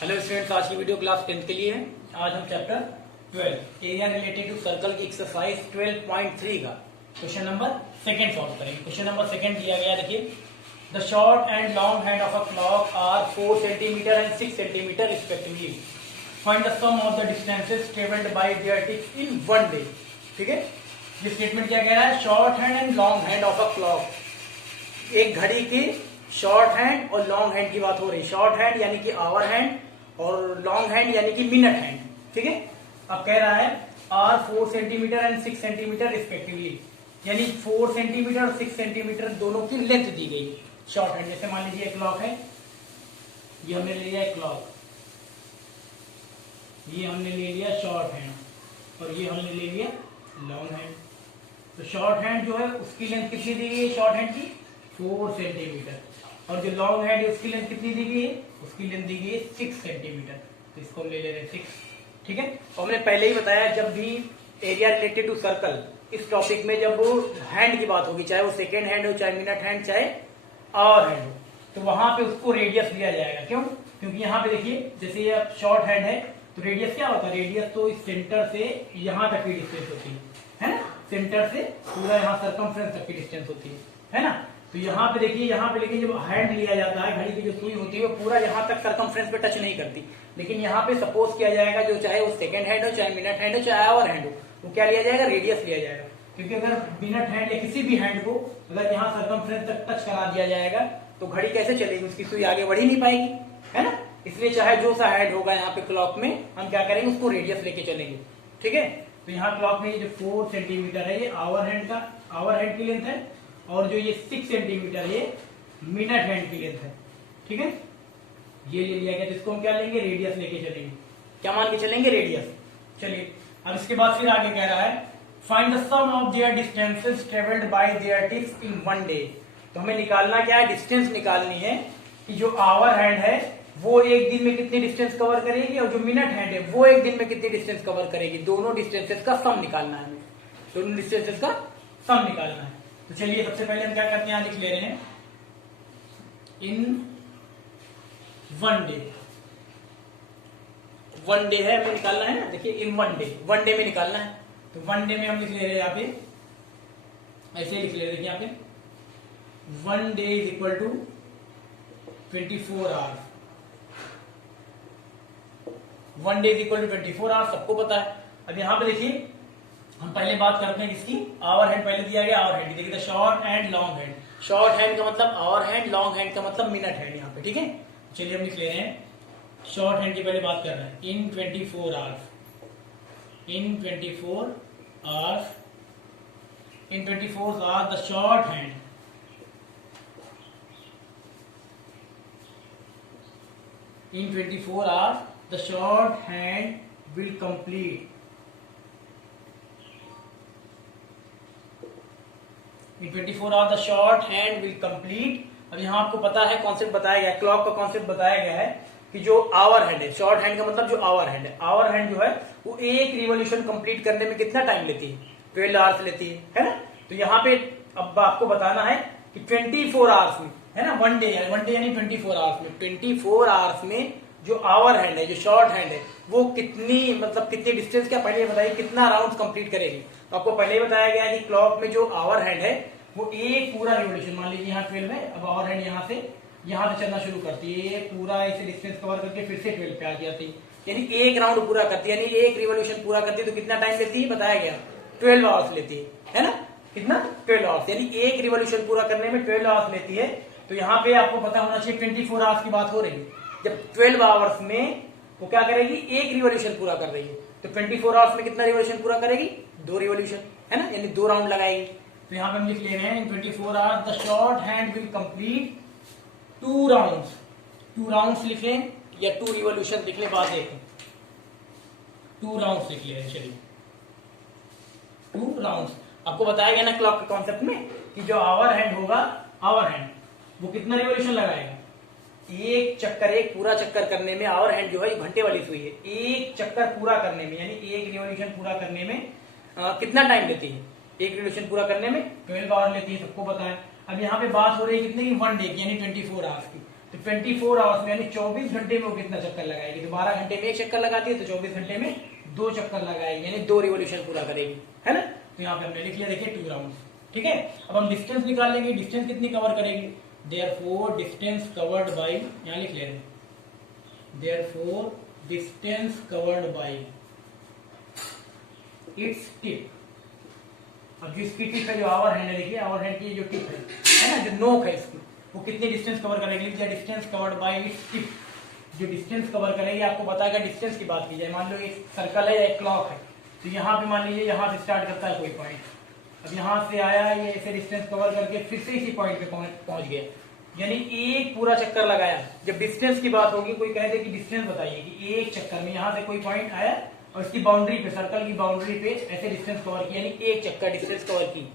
Hello students, आज की video class 10th के लिए है। आज हम chapter 12 area related to circle की एक्सरसाइज 12.3 का क्वेश्चन नंबर सेकंड सॉल्व करेंगे। क्वेश्चन नंबर सेकंड दिया गया, देखिए the short and long hand of a clock are 4 centimetre and 6 centimetre respectively. Find the sum of the distances travelled by their tips in one day. ठीक है, ये statement क्या कह रहा है? Short hand and long hand of a clock, एक घड़ी की शॉर्ट हैंड और लॉन्ग हैंड की बात हो रही है। शॉर्ट हैंड यानी कि आवर हैंड और लॉन्ग हैंड यानी कि मिनट हैंड। ठीक है, अब कह रहा है are 4 centimetre and 6 centimetre respectively, यानी 4 सेंटीमीटर और 6 सेंटीमीटर दोनों की लेंथ दी गई शॉर्ट हैंड। जैसे मान लीजिए क्लॉक है, ये हमने ले लिया क्लॉक, ये हमने ले लिया शॉर्ट हैंड और ये हमने ले लिया लॉन्ग हैंड। तो शॉर्ट हैंड जो है उसकी लेंथ कितनी दी गई है? शॉर्ट हैंड की 4 सेंटीमीटर, और जो लॉन्ग हैंड है उसकी लेंथ कितनी दी गई है? उसकी लेंथ दी गई है 6 सेंटीमीटर। तो इसको हम ले ले रहे हैं 6। ठीक है, और हमने पहले ही बताया जब भी एरिया रिलेटेड टू सर्कल इस टॉपिक में जब वो हैंड की बात होगी, चाहे वो सेकेंड हैंड हो, चाहे मिनट हैंड, चाहे आवर हैंड हो, तो वहां पे उसको रेडियस दिया जाएगा। क्यों? क्योंकि यहाँ पे देखिए जैसे ये शॉर्ट हैंड है तो रेडियस क्या होता है? रेडियस तो इस सेंटर से यहाँ तक की डिस्टेंस होती है ना, सेंटर से पूरा यहाँ सर्कमफ्रेंस तक की डिस्टेंस होती है ना। तो यहाँ पे देखिए, यहाँ पे लेकिन जब हैंड लिया जाता है, घड़ी की जो सुई होती है वो पूरा यहाँ तक सर्कमफ्रेंस पे टच नहीं करती। लेकिन यहाँ पे सपोज किया जाएगा जो चाहे वो सेकंड हैंड हो, चाहे मिनट हैंड हो, चाहे आवर हैंड हो, वो क्या लिया जाएगा? रेडियस लिया जाएगा। क्योंकि अगर मिनट हैंड या किसी भी हैंड को अगर यहाँ सर्कमफ्रेंस तक टच करा दिया जाएगा तो घड़ी कैसे चलेगी? उसकी सुई आगे बढ़ ही नहीं पाएगी, है ना। इसलिए चाहे जो सा हैंड होगा यहाँ पे क्लॉक में, हम क्या करेंगे? उसको रेडियस लेके चलेंगे। ठीक है, तो यहाँ क्लॉक में ये जो 4 सेंटीमीटर है ये आवर हैंड की लेंथ है, और जो ये 6 सेंटीमीटर ये मिनट हैंड की लेंथ है। ठीक है, ये ले लिया गया, जिसको हम क्या लेंगे? रेडियस लेके चलेंगे। क्या मान के चलेंगे? रेडियस। चलिए, अब इसके बाद फिर आगे कह रहा है find the sum of their distances travelled by their tips in one day. तो हमें निकालना क्या है? डिस्टेंस निकालनी है कि जो आवर हैंड है वो एक दिन में कितनी डिस्टेंस कवर करेगी और जो मिनट हैंड है वो एक दिन में कितनी डिस्टेंस कवर करेगी। दोनों डिस्टेंसेस का सम निकालना है हमें, दोनों डिस्टेंसेस का सम निकालना है। तो चलिए सबसे पहले हम क्या करते हैं, यहां लिख ले रहे हैं इन वन डे। वन डे है हमें निकालना है ना, देखिए इन वन डे में निकालना है। तो वन डे में हम लिख ले रहे हैं यहाँ पे, ऐसे लिख ले रहे हैं यहाँ पे, one day is equal to 24 hours. One day is equal to 24 hours सबको पता है। अब यहाँ पे देखिए हम पहले बात करते हैं किसकी? आवर हैंड पहले दिया गया, आवर हैंड। देखिए short and long hand, short hand का मतलब आवर हैंड, लॉन्ग हैंड का मतलब मिनट हैंड यहाँ पे। ठीक है, चलिए हम लिख ले रहे हैं शॉर्ट हैंड की पहले बात कर रहे हैं इन 24 hours. In 24 hours, in 24 hours the short hand, in 24 hours the short hand will complete, in 24 hours the short hand will complete। अब यहाँ आपको पता है कॉन्सेप्ट बताया गया है, क्लॉक का कॉन्सेप्ट बताया गया है कि जो आवर हैंड है, शॉर्ट हैंड का मतलब जो आवर हैंड है, आवर हैंड जो है वो एक रिवॉल्यूशन कंप्लीट करने में कितना टाइम लेती है? 12 आवर्स लेती है ना। तो यहाँ पे अब आपको बताना है कि 24 आवर्स में, है ना, वन डे यानी 24 आवर्स में, 24 आवर्स में जो आवर हैंड है, जो शॉर्ट हैंड है, वो कितनी मतलब कितनी डिस्टेंस, क्या पहले बताइए कितना राउंड कंप्लीट करेगी। तो आपको पहले ही बताया गया है कि क्लॉक में जो आवर हैंड है वो एक पूरा रिवॉल्यूशन, मान लीजिए यहाँ 12 है, अब आवर हैंड यहाँ से चलना शुरू करती है, ये पूरा इसे डिस्टेंस कवर करके फिर से 12 पे आ जाती है, यानी एक राउंड पूरा करती है, यानी एक रिवॉल्यूशन पूरा करती है। तो कितना टाइम लेती है? बताया गया 12 आवर्स लेती है ना, कितना? 12 आवर्स, यानी एक रिवॉल्यूशन पूरा करने में 12 आवर्स लेती है। तो यहाँ पे आपको पता होना चाहिए 24 आवर्स की बात हो रही है, जब 12 आवर्स में वो क्या करेगी? एक रिवॉल्यूशन पूरा कर रही है। तो 24 आवर्स में कितना रिवॉल्यूशन पूरा करेगी? 2 रिवॉल्यूशन, है ना, यानी 2 राउंड लगाएगी। तो यहाँ पे हम लिख ले रहे हैं 24 hours the short hand will complete 2 rounds. 2 rounds लिख लें या 2 रिवॉल्यूशन लिख लें, बात एक 2 राउंड्स लिख ले। चलिए 2 राउंड्स आपको बताया गया ना क्लॉक के कॉन्सेप्ट में कि जो आवर हैंड होगा, आवर हैंड वो कितना रिवॉल्यूशन लगाएगा? एक चक्कर, एक पूरा चक्कर करने में आवर हैंड जो है घंटे वाली सुई है, एक चक्कर पूरा करने में यानी एक रिवॉल्यूशन पूरा करने में कितना टाइम लेती है? एक रिवॉल्यूशन पूरा करने में 12 आवर लेती है, सबको पता है। अब यहाँ पे बात हो रही है कितने की? वन डे की, यानी 24 आवर्स की। तो 24 आवर्स में यानी 24 घंटे में वो कितना चक्कर लगाएगी? तो 12 घंटे में एक चक्कर लगाती है, तो 24 घंटे में 2 चक्कर लगाएगी, यानी 2 रिवोल्यूशन पूरा करेगी, है ना। तो यहाँ पे हमने लिख लिया, देखिए 2 राउंड, ठीक है। अब हम डिस्टेंस निकाल लेंगे, डिस्टेंस कितनी कवर करेगी? देयरफॉर डिस्टेंस कवर्ड बाई, यहाँ लिख ले रहे हैं, therefore distance covered by its tip. अब जिसकी टिप है, जो आवर हैंड है, देखिए आवर हैंड की जो टिप है ना, जो नोक है इसकी, वो कितनी डिस्टेंस कवर करेगी? लिख दिया distance covered bye its tip. जो डिस्टेंस कवर करेगी आपको बताएगा डिस्टेंस की बात की जाए। मान लो एक सर्कल है या एक क्लॉक है, तो यहाँ पे मान लीजिए यहाँ से स्टार्ट करता है कोई पॉइंट, अब यहाँ से आया, ये ऐसे डिस्टेंस कवर करके फिर से इसी पॉइंट पे पहुंच गया, यानी एक पूरा चक्कर लगाया। जब डिस्टेंस की बात होगी, कोई कह दे कि डिस्टेंस बताइए, कि एक चक्कर में यहाँ से कोई पॉइंट आया और इसकी बाउंड्री पे, सर्कल की बाउंड्री पे ऐसे डिस्टेंस कवर किया, यानी एक चक्कर डिस्टेंस कवर की,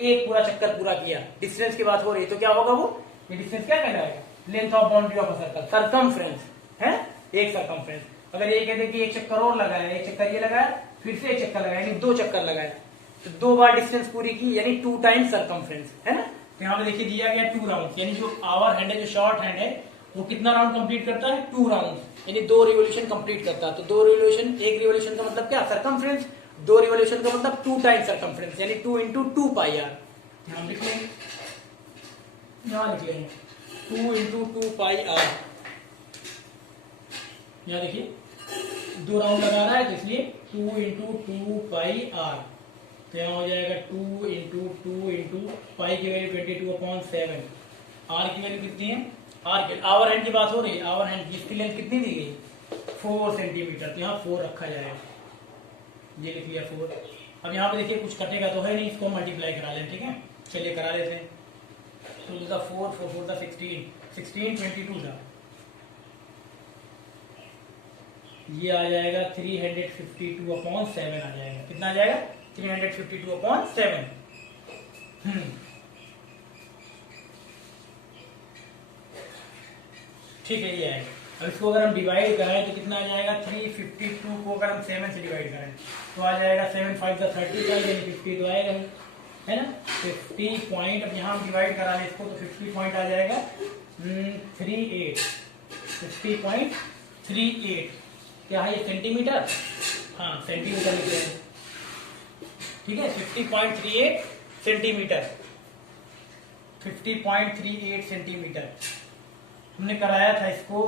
एक पूरा चक्कर पूरा किया, डिस्टेंस की बात हो रही है, तो क्या होगा वो, ये डिस्टेंस क्या कहलाएगा? Length of boundary of a circle, circumference है, एक सरकमफ्रेंस। अगर ये कहते कि एक चक्कर और लगाया, एक चक्कर ये लगाया, फिर से एक चक्कर लगाया, यानी 2 चक्कर लगाया, तो 2 बार डिस्टेंस पूरी की, यानी 2 टाइम्स सरकमफ्रेंस, है ना। तो यहाँ पे देखिए दिया गया 2 राउंड, यानी जो आवर हैंड है, जो शॉर्ट हैंड है, वो कितना राउंड कंप्लीट करता है? 2 राउंड, यानी 2 रिवोल्यूशन कंप्लीट करता है। तो 2 रिवोल्यूशन, एक रिवोल्यूशन का मतलब क्या? सरकमफ्रेंस। 2 रिवोल्यूशन का मतलब 2 टाइम्स सरकमफ्रेंस, यानी 2 × 2 पाई आर। यहाँ लिख लेंगे, यहाँ लिख लेंगे 2 × 2 पाई आर। यहाँ देखिए 2 राउंड लगा रहा है, तो इसलिए 2 × 2 पाई आर। तो यहाँ हो जाएगा 2 × 2 × पाई की वैल्यू 22/7, आर की वैल्यू कितनी है? आवर हैंड की बात हो रही है, आवर हैंड की लेंथ कितनी दी गई? 4 सेंटीमीटर, तो यहाँ 4 रखा जाएगा, ये लिख लिया 4। अब यहाँ पे देखिए कुछ कटेगा तो है नहीं, इसको मल्टीप्लाई करा लें, ठीक है, चलिए करा लेते हैं। 2 × 4, 4 × 4 16, 16 22 था, ये आ जाएगा 352/7 आ जाएगा। कितना आ जाएगा? 352/7। ठीक है, ये आएगा। अब इसको अगर हम डिवाइड करें तो कितना आ जाएगा? 352 को अगर हम 7 से डिवाइड करें तो आ जाएगा 7 × 5 = 30, यानी 50 तो आएगा, है ना। 50 पॉइंट, अब यहाँ हम डिवाइड करा लें इसको, तो 50 पॉइंट आ जाएगा 38, 50.38। क्या है ये? सेंटीमीटर, हाँ सेंटीमीटर लिख रहे हैं, ठीक है। 50.38 सेंटीमीटर, 50.38 सेंटीमीटर हमने कराया था इसको,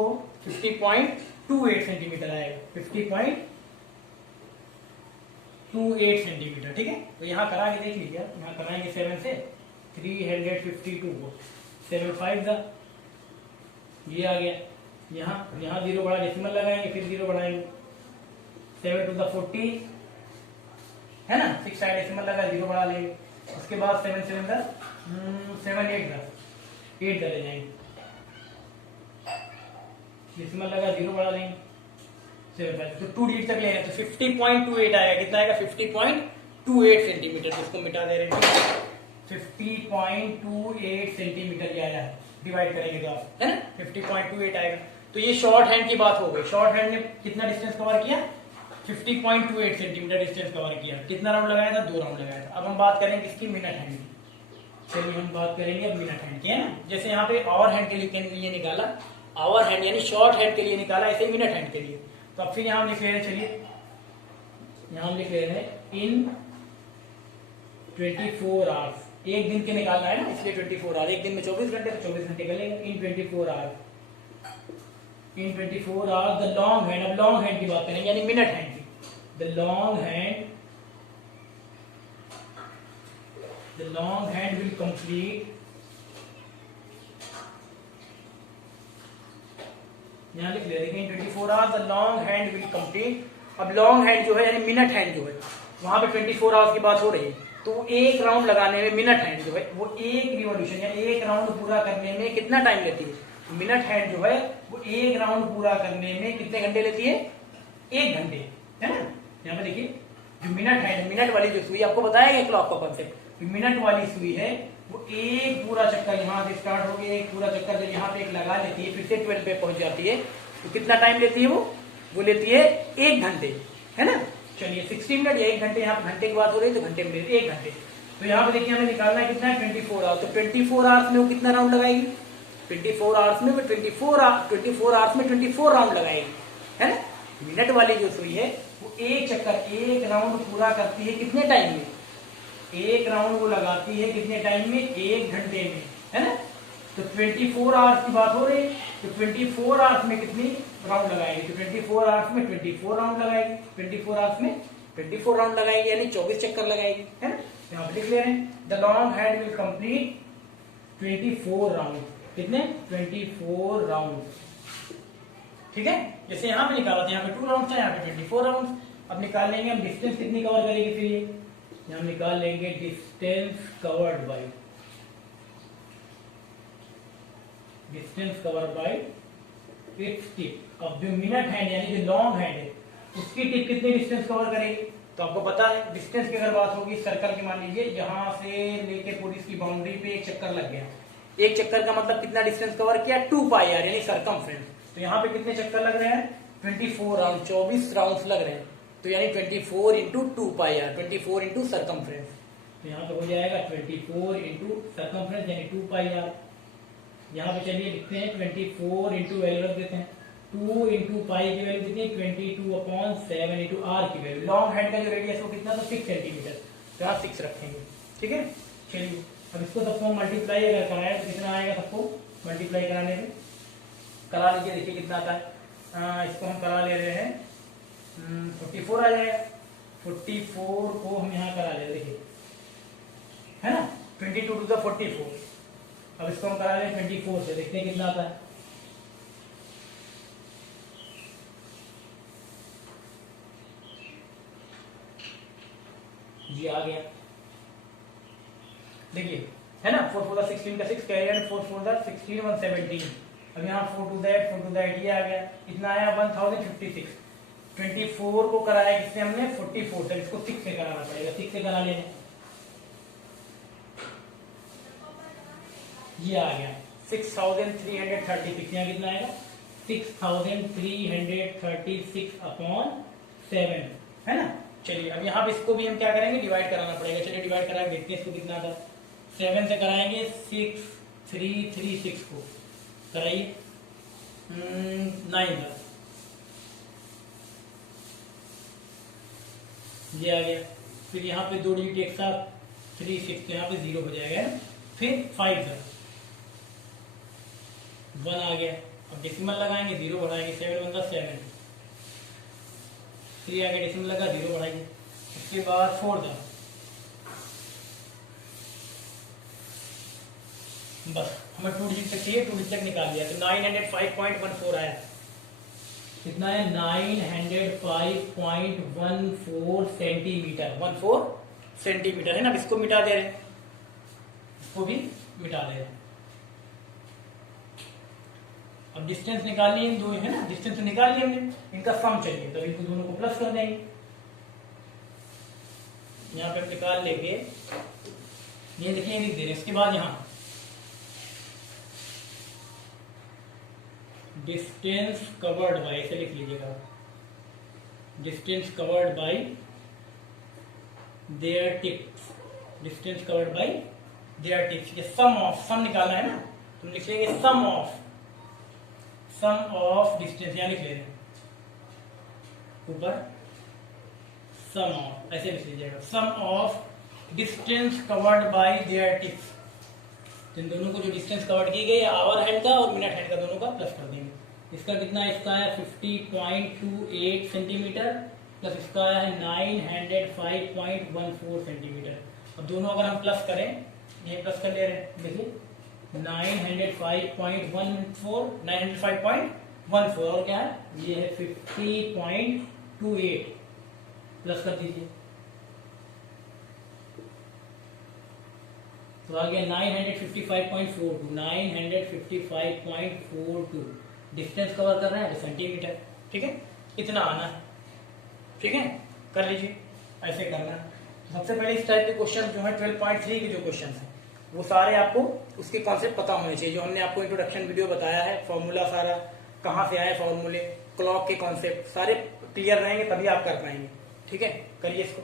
50.28 सेंटीमीटर आएगा, 50.28 सेंटीमीटर, ठीक है। तो यहाँ करा के देख लीजिए, यहाँ कराएंगे 7 से 352 को, 7 5 दा, ये आ गया। यहाँ 0 बड़ा डेसिमल लगाएंगे, फिर 0 बढ़ाएंगे, 7 to the 40 है ना, 6 साइड डेसिमल लगा, 0 बढ़ा लेंगे, उसके बाद 7 7 दा 7 8 दा 8 ले जाएंगे, डेसिमल लगा, 0 बढ़ा लेंगे, 7 5, तो 2 डिजिट तक लेंगे, तो 50.28 आएगा। कितना आएगा? 50.28 सेंटीमीटर। तो इसको मिटा दे रहे हैं, 50.28 सेंटीमीटर ये आया है, डिवाइड करेंगे तो आप, है ना, 50.28 आएगा। तो ये शॉर्ट हैंड की बात हो गई। शॉर्ट हैंड ने कितना डिस्टेंस कवर किया? 50.28 सेंटीमीटर डिस्टेंस कवर किया। कितना राउंड लगाया था? 2 राउंड लगाया था। अब हम बात करेंगे इसकी मिनट हैंड की। चलिए हम बात करेंगे अब मिनट हैंड की, है ना। जैसे यहाँ पे आवर हैंड के लिए निकाला, आवर हैंड यानी शॉर्ट हैंड के लिए निकाला, ऐसे ही मिनट हैंड के लिए। तो अब फिर यहाँ हम लिख ले रहे हैं, चलिए यहाँ हम लिख ले रहे हैं इन 24 आवर्स, एक दिन के निकालना है ना, इसलिए 24 आवर। एक दिन में 24 घंटे, तो 24 घंटे कर लेंगे। इन 24 hours, in 24 hours the long hand, अब लॉन्ग हैंड की बात करेंगे यानी मिनट हैंड की। The long hand will complete, यहाँ लिख ले रहे हैं 24 hours the long hand will complete. अब लॉन्ग हैंड जो है यानी मिनट हैंड जो है, वहां पे 24 आवर्स की बात हो रही है, तो एक राउंड लगाने में मिनट हैंड जो है वो एक रिवॉल्यूशन या एक राउंड पूरा करने में कितना टाइम लेती है? मिनट हैंड जो है वो एक राउंड पूरा करने में कितने घंटे लेती है? 1 घंटे, है ना। यहाँ पे देखिए जो मिनट हैंड, मिनट वाली जो सुई, आपको बताया गया क्लॉक का कॉन्सेप्ट, मिनट वाली सुई है वो एक पूरा चक्कर यहाँ से स्टार्ट हो गया, एक पूरा चक्कर जब यहाँ पे एक लगा लेती है, फिर से 12 पे पहुंच जाती है, तो कितना टाइम लेती है वो लेती है 1 घंटे, है ना। चलिए 60 मिनट या 1 घंटे, यहाँ पे घंटे की बात हो रही है तो घंटे में 1 घंटे। तो यहाँ पे देखिए हमें निकालना है कितना है? 24 आवर्स। तो 24 आवर्स में वो कितना राउंड लगाएगी? 24 आवर्स में वो 24 आवर्स में 24 राउंड लगाएगी, है ना। मिनट वाली जो सुई है वो एक राउंड पूरा करती है कितने टाइम में, एक राउंड वो लगाती है कितने टाइम में, 1 घंटे में, है ना। तो 24 आवर्स की बात हो रही है, तो 24 आवर्स में कितनी राउंड लगाएगी, तो 24 आवर्स में 24 राउंड लगाएगी, 24 आवर्स में 24 राउंड लगाएगी, यानी 24 चक्कर लगाएगी, है ना। यहाँ पे लिख ले रहे हैं the long hand will complete 24 round, कितने 24 राउंड, ठीक है। जैसे यहाँ पे निकाला था, यहाँ पे 2 राउंड था, यहाँ पे 24 राउंड। अब निकाल लेंगे हम डिस्टेंस कितनी कवर करेगी, फिर ये हम निकाल लेंगे distance covered bye its tip. अब जो मिनट हैंड यानी जो लॉन्ग हैंड है उसकी टिप कितनी डिस्टेंस कवर करेगी, तो आपको पता है डिस्टेंस की अगर बात होगी सर्कल की, मान लीजिए यहाँ से लेके पूरी इसकी बाउंड्री पे एक चक्कर लग गया, एक चक्कर का मतलब कितना डिस्टेंस कवर किया, 2πr यानी सरकमफ्रेंस। तो यहाँ पे कितने चक्कर लग रहे हैं, 24 राउंड, 24 राउंड लग रहे हैं, तो यानी 24 इंटू 2πr, 24 इंटू सरकमफ्रेंस। तो यहाँ पे हो जाएगा 24 इंटू सरकमफ्रेंस यानी 2πr। यहाँ पे चलिए लिखते हैं 24 इंटू वैल्यू रख देते हैं, 2 इंटू पाई की वैल्यू कितनी, 22/7 इंटू आर की वैल्यू। लॉन्ग हैंड का जो रेडियस वो कितना था, 6 सेंटीमीटर, तो आप 6 रखेंगे, ठीक है। चलिए अब इसको सबको मल्टीप्लाई अगर कराए तो कितना आएगा, सबको मल्टीप्लाई कराने में करा लीजिए, देखिए कितना आता है। इसको हम करा ले रहे हैं 44 आ जाएगा, 44 को हम यहाँ करा ले रहे, देखिए है ना, 22 टू द 44। अब इसको हम करा लें 24 से, देखते हैं कितना आता है। जी आ गया, देखिए है ना, 4 4 16 का 6 कैरियर, 4 4 16 117। अब यहाँ 4 टू दैट ये आ गया, इतना आया 1056। 24 को कराया किससे हमने, 44 से, इसको 6 से कराना पड़ेगा, 6 से करा लेंगे, ये आ गया 6336। यहाँ कितना आएगा, 6336/7, है ना। चलिए अब यहाँ पे इसको भी हम क्या करेंगे, डिवाइड कराना पड़ेगा। चलिए डिवाइड करा के देखते हैं इसको कितना था। 7 से कराएंगे 6336 को, कराइए 9 था, ये आ गया। फिर यहाँ पे 2 डिजिट एक साथ 36, तो यहाँ पे 0 हो जाएगा, फिर 5 था, 1 आ गया। अब डेसिमल लगाएंगे, 0 बढ़ाएंगे, 7 1 7, 3 आगे डेसिमल लगा, 0 बढ़ाएंगे। उसके बाद 4 था, बस हमें 2 डिजिट तक चाहिए, 2 डिजिट तक निकाल लिया, तो 905.14 आया। कितना है, 905.14 सेंटीमीटर, 14 सेंटीमीटर, है ना। इसको मिटा दे रहे हैं, इसको भी मिटा दे रहे हैं। अब डिस्टेंस निकालनी है, दो है ना, डिस्टेंस निकाल लिया हमने, इनका सम चाहिए, तो इनको दोनों को प्लस कर देंगे। यहाँ पे हम निकाल लेंगे, ये देखिए लिख दे रहे हैं। इसके बाद यहाँ डिस्टेंस कवर्ड बाय, ऐसे लिख लीजिएगा, distance covered by their tips, distance covered by their tips. ये सम ऑफ, सम निकालना है ना, तो लिख लेंगे सम ऑफ डिस्टेंस, यहाँ लिख ले रहे हैं ऊपर, सम ऑफ, ऐसे लिख लीजिएगा, sum of distance covered by their tips. इन दोनों को जो डिस्टेंस कवर्ड की गई, आवर हैंड का और मिनट हैंड का, दोनों का प्लस कर देंगे। इसका कितना, इसका है 50.28 सेंटीमीटर, प्लस इसका है 905.14 सेंटीमीटर। अब दोनों अगर हम प्लस करें, ये प्लस कर ले रहे हैं, देखिए 905.14 और क्या है, ये है 50.28, प्लस कर दीजिए, तो आ गया 955.42 डिस्टेंस कवर कर रहे हैं तो सेंटीमीटर, ठीक है, इतना आना है, ठीक है, कर लीजिए, ऐसे करना है। तो सबसे पहले इस टाइप के क्वेश्चन जो है 12.3 के जो क्वेश्चन हैं वो सारे आपको उसके कॉन्सेप्ट पता होने चाहिए, जो हमने आपको इंट्रोडक्शन वीडियो बताया है, फॉर्मूला सारा कहाँ से आए, फॉर्मूले, क्लॉक के कॉन्सेप्ट सारे क्लियर रहेंगे तभी आप कर पाएंगे, ठीक है। करिए इसको।